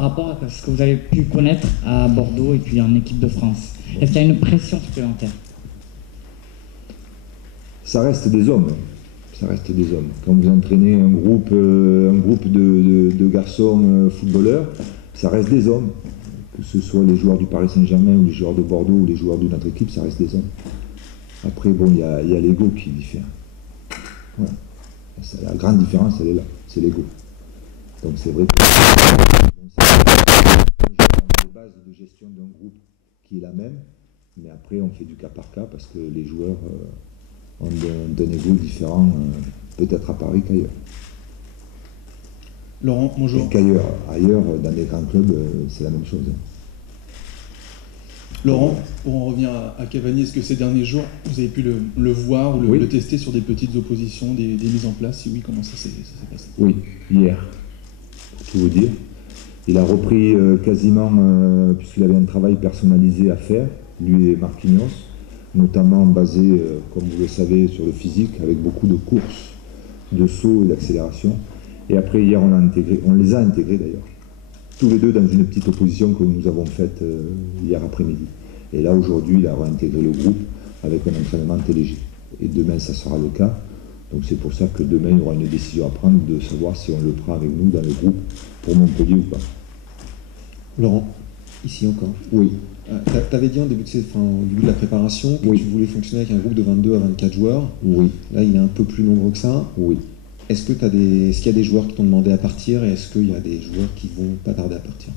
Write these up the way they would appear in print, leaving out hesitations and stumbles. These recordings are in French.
Par rapport à ce que vous avez pu connaître à Bordeaux et puis en équipe de France, est-ce qu'il y a une pression supplémentaire? Ça reste des hommes. Ça reste des hommes. Quand vous entraînez un groupe de garçons footballeurs, ça reste des hommes. Que ce soit les joueurs du Paris Saint-Germain ou les joueurs de Bordeaux ou les joueurs de notre équipe, ça reste des hommes. Après, bon, il y a l'ego qui diffère. Voilà. La grande différence, elle est là. C'est l'ego. Donc c'est vrai que les bases de gestion d'un groupe qui est la même, mais après on fait du cas par cas parce que les joueurs ont un ego différent, peut-être à Paris qu'ailleurs. Laurent, bonjour. Qu'ailleurs, ailleurs, dans les grands clubs, c'est la même chose. Laurent, pour en revenir à Cavani, est-ce que ces derniers jours, vous avez pu le voir ou le tester sur des petites oppositions, des mises en place? Si oui, comment ça s'est passé? Oui, hier, pour tout vous dire. Il a repris quasiment, puisqu'il avait un travail personnalisé à faire, lui et Marquinhos, notamment basé, comme vous le savez, sur le physique, avec beaucoup de courses, de sauts et d'accélération. Et après, hier, on les a intégrés d'ailleurs, tous les deux dans une petite opposition que nous avons faite hier après-midi. Et là, aujourd'hui, il a réintégré le groupe avec un entraînement léger. Et demain, ça sera le cas. Donc c'est pour ça que demain, il y aura une décision à prendre de savoir si on le prend avec nous dans le groupe pour Montpellier ou pas. Laurent, ici encore. Oui. Tu avais dit au début de la préparation que tu voulais fonctionner avec un groupe de 22 à 24 joueurs. Oui. Là, il est un peu plus nombreux que ça. Oui. Est-ce qu'il y a des joueurs qui t'ont demandé à partir et est-ce qu'il y a des joueurs qui vont pas tarder à partir?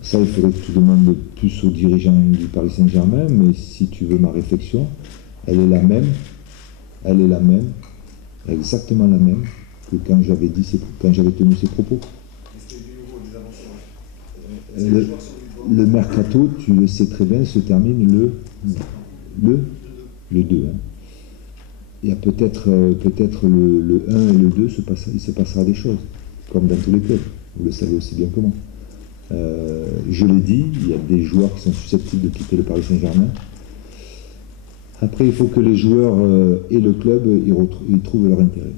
Ça, il faudrait que tu demandes plus aux dirigeants du Paris Saint-Germain, mais si tu veux ma réflexion, elle est la même. Elle est la même, exactement la même que quand j'avais tenu ces propos. Est-ce qu'il y a du nouveau, des avancées? Le mercato, tu le sais très bien, se termine le 2. Hein. Il y a peut-être le 1 et le 2, il se passera des choses, comme dans tous les clubs. Vous le savez aussi bien que moi. Je l'ai dit, il y a des joueurs qui sont susceptibles de quitter le Paris Saint-Germain. Après, il faut que les joueurs et le club ils trouvent leur intérêt.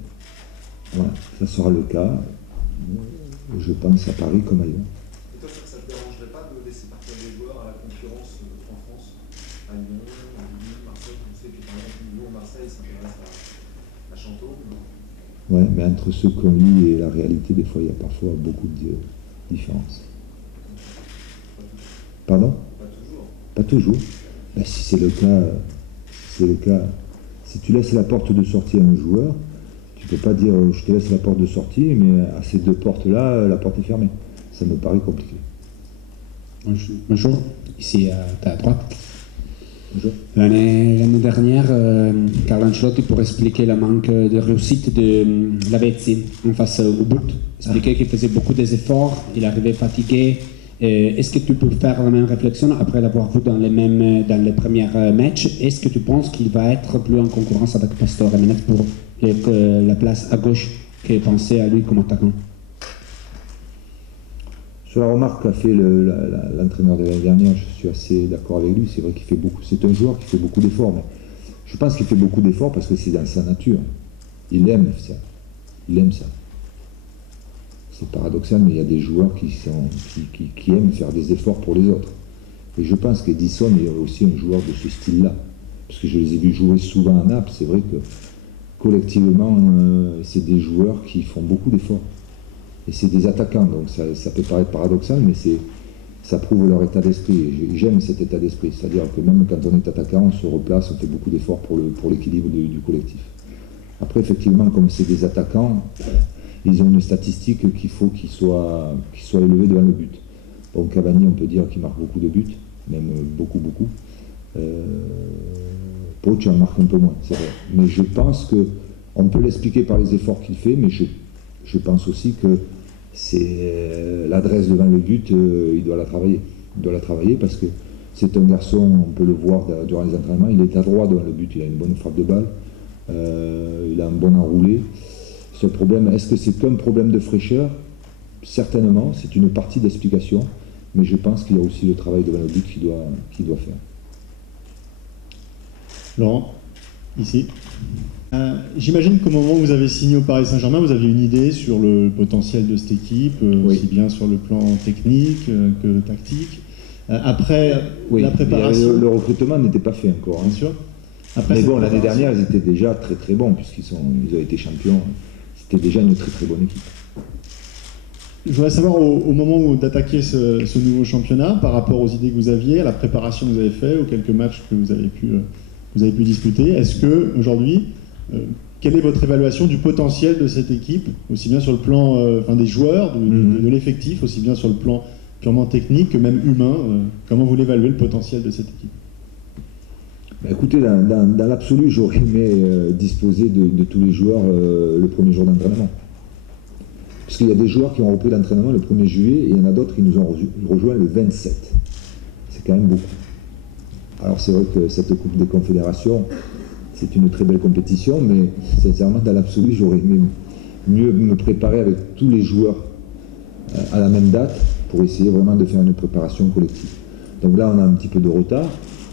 Voilà, ça sera le cas, je pense, à Paris comme ailleurs. Et toi, ça ne te dérangerait pas de laisser partir des joueurs à la concurrence en France, à Lyon, à Lille, Marseille? On sait que par exemple, Lyon, Marseille s'intéresse à Chantôme. Ouais, mais entre ce qu'on lit et la réalité, des fois, il y a parfois beaucoup de différences. Pardon? Pas toujours. Pas toujours. Ben, si c'est le cas, si tu laisses la porte de sortie à un joueur, tu ne peux pas dire je te laisse la porte de sortie, mais à ces deux portes-là, la porte est fermée. Ça me paraît compliqué. Bonjour, ici à droite. Bonjour. L'année dernière, Carlo Ancelotti, pour expliquer le manque de réussite de Lavezzi en face au but, expliquait qu'il faisait beaucoup d'efforts, il arrivait fatigué. Est-ce que tu peux faire la même réflexion après l'avoir vu dans les premiers matchs? Est-ce que tu penses qu'il va être plus en concurrence avec Pastore et Menez pour la place à gauche que pensait à lui comme attaquant? Sur la remarque qu'a fait l'entraîneur de l'année dernière, je suis assez d'accord avec lui. C'est vrai qu'il fait beaucoup. C'est un joueur qui fait beaucoup d'efforts, mais je pense qu'il fait beaucoup d'efforts parce que c'est dans sa nature. Il aime ça. Il aime ça. C'est paradoxal, mais il y a des joueurs qui aiment faire des efforts pour les autres. Et je pense qu'Edison est aussi un joueur de ce style-là. Parce que je les ai vus jouer souvent à Naples. C'est vrai que collectivement, c'est des joueurs qui font beaucoup d'efforts. Et c'est des attaquants, donc ça peut paraître paradoxal, mais ça prouve leur état d'esprit. J'aime cet état d'esprit, c'est-à-dire que même quand on est attaquant, on se replace, on fait beaucoup d'efforts pour l'équilibre du collectif. Après, effectivement, comme c'est des attaquants, ils ont une statistique qu'il faut qu'ils soient élevés devant le but. Bon, Cavani, on peut dire qu'il marque beaucoup de buts, même beaucoup. Poch en marque un peu moins, c'est vrai. Mais je pense qu'on peut l'expliquer par les efforts qu'il fait, mais je pense aussi que c'est l'adresse devant le but, il doit la travailler. Il doit la travailler parce que c'est un garçon, on peut le voir durant les entraînements, il est adroit devant le but, il a une bonne frappe de balle, il a un bon enroulé. Ce problème, est-ce que c'est qu'un problème de fraîcheur? Certainement, c'est une partie d'explication, mais je pense qu'il y a aussi le travail devant le but qu'il doit faire. Laurent, ici. J'imagine qu'au moment où vous avez signé au Paris Saint-Germain, vous aviez une idée sur le potentiel de cette équipe, aussi bien sur le plan technique que tactique. Après la préparation... Le recrutement n'était pas fait encore. Bien sûr. Après, mais bon, l'année dernière, ils étaient déjà très très bons, puisqu'ils ont été champions. C'était déjà une très très bonne équipe. Je voudrais savoir, au moment d'attaquer ce nouveau championnat, par rapport aux idées que vous aviez, à la préparation que vous avez faite, aux quelques matchs que vous avez pu disputer, est-ce que aujourd'hui, quelle est votre évaluation du potentiel de cette équipe, aussi bien sur le plan des joueurs, de l'effectif, aussi bien sur le plan purement technique que même humain, comment vous l'évaluez, le potentiel de cette équipe? Écoutez, dans l'absolu, j'aurais aimé disposer de tous les joueurs le premier jour d'entraînement. Parce qu'il y a des joueurs qui ont repris l'entraînement le 1er juillet et il y en a d'autres qui nous ont rejoints le 27. C'est quand même beaucoup. Alors c'est vrai que cette Coupe des Confédérations, c'est une très belle compétition, mais sincèrement, dans l'absolu, j'aurais aimé mieux me préparer avec tous les joueurs à la même date pour essayer vraiment de faire une préparation collective. Donc là, on a un petit peu de retard.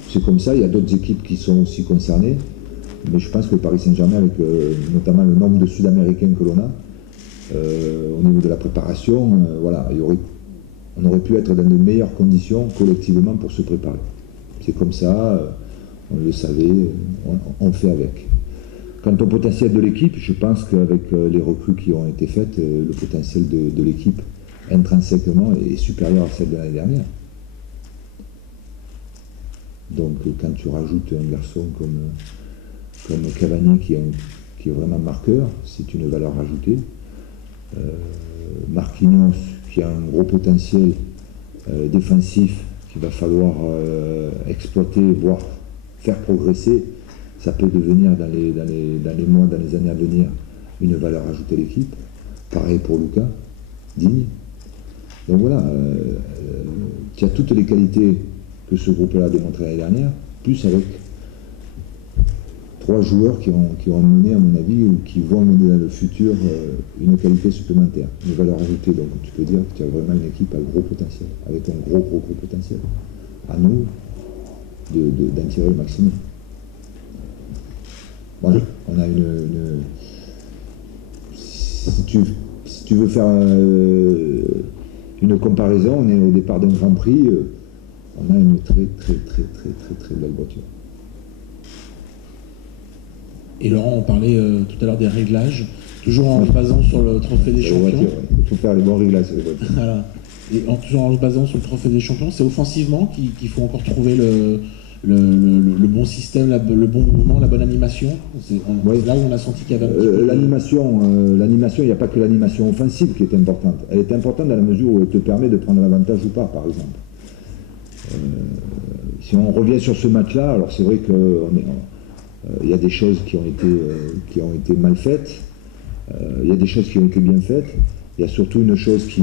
C'est comme ça, il y a d'autres équipes qui sont aussi concernées, mais je pense que le Paris Saint-Germain, avec notamment le nombre de Sud-Américains que l'on a, au niveau de la préparation, voilà, on aurait pu être dans de meilleures conditions collectivement pour se préparer. C'est comme ça, on le savait, on fait avec. Quant au potentiel de l'équipe, je pense qu'avec les recrues qui ont été faites, le potentiel de l'équipe intrinsèquement est supérieur à celle de l'année dernière. Donc quand tu rajoutes un garçon comme Cavani qui est vraiment marqueur, c'est une valeur ajoutée. Marquinhos qui a un gros potentiel défensif qu'il va falloir exploiter, voire faire progresser, ça peut devenir dans les mois, dans les années à venir, une valeur ajoutée à l'équipe. Pareil pour Lucas, Digne. Donc voilà, tu as toutes les qualités que ce groupe-là a démontré l'année dernière, plus avec 3 joueurs qui ont mené, à mon avis, ou qui vont mener dans le futur une qualité supplémentaire, une valeur ajoutée. Donc tu peux dire que tu as vraiment une équipe à gros potentiel, avec un gros potentiel. À nous d'en tirer le maximum. Voilà, on a si tu veux faire une comparaison, on est au départ d'un Grand Prix, on a une très belle voiture. Et Laurent, on parlait tout à l'heure des réglages, toujours en se basant sur le trophée des champions. Voitures, ouais. Il faut faire les bons réglages sur les voitures. Voilà. Et toujours en se basant sur le trophée des champions, c'est offensivement qu'il faut encore trouver le bon système, le bon mouvement, la bonne animation. C'est là où on a senti qu'il y avait un petit peu... L'animation, il n'y a pas que l'animation offensive qui est importante. Elle est importante dans la mesure où elle te permet de prendre l'avantage ou pas, par exemple. Si on revient sur ce match-là, alors c'est vrai qu'il y a des choses qui ont été mal faites, il y a des choses qui ont été bien faites, il y a surtout une chose qui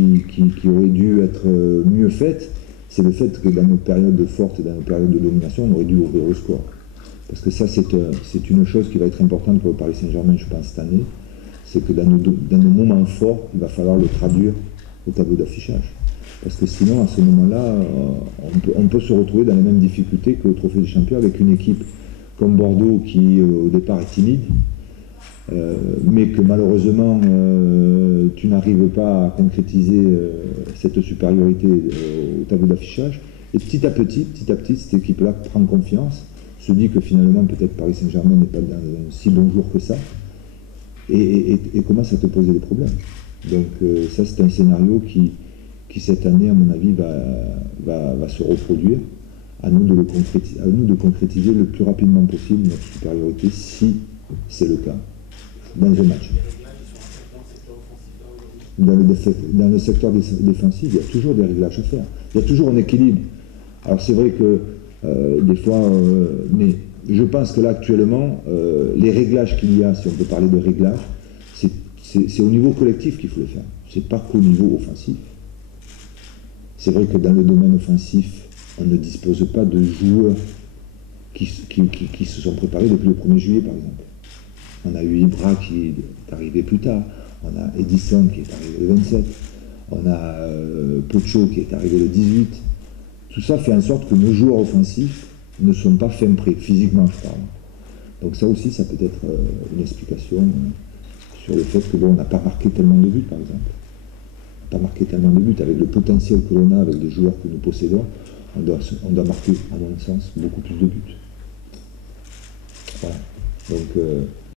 aurait dû être mieux faite, c'est le fait que dans nos périodes fortes et dans nos périodes de domination, on aurait dû ouvrir au score. Parce que ça, c'est une chose qui va être importante pour le Paris Saint-Germain, je pense, cette année, c'est que dans nos moments forts, il va falloir le traduire au tableau d'affichage. Parce que sinon, à ce moment-là, on peut se retrouver dans les mêmes difficultés que le Trophée des Champions avec une équipe comme Bordeaux qui, au départ, est timide, mais que malheureusement, tu n'arrives pas à concrétiser cette supériorité au tableau d'affichage. Et petit à petit, cette équipe-là prend confiance, se dit que finalement, peut-être Paris Saint-Germain n'est pas dans un si bon jour que ça, et commence à te poser des problèmes. Donc ça, c'est un scénario qui cette année, à mon avis, va se reproduire. À nous de concrétiser le plus rapidement possible notre supériorité, si c'est le cas, dans un match. Dans le secteur défensif, il y a toujours des réglages à faire. Il y a toujours un équilibre. Alors c'est vrai que des fois, mais je pense que là actuellement, les réglages qu'il y a, si on peut parler de réglages, c'est au niveau collectif qu'il faut le faire. C'est pas qu'au niveau offensif. C'est vrai que dans le domaine offensif, on ne dispose pas de joueurs qui se sont préparés depuis le 1er juillet, par exemple. On a eu Ibra qui est arrivé plus tard, on a Edison qui est arrivé le 27, on a Pocho qui est arrivé le 18. Tout ça fait en sorte que nos joueurs offensifs ne sont pas fin prêts, physiquement je parle. Donc ça aussi, ça peut être une explication sur le fait que bon, on n'a pas marqué tellement de buts, par exemple. On n'a pas marqué tellement de buts. Avec le potentiel que l'on a, avec les joueurs que nous possédons, on doit marquer, à mon sens, beaucoup plus de buts. Voilà. Donc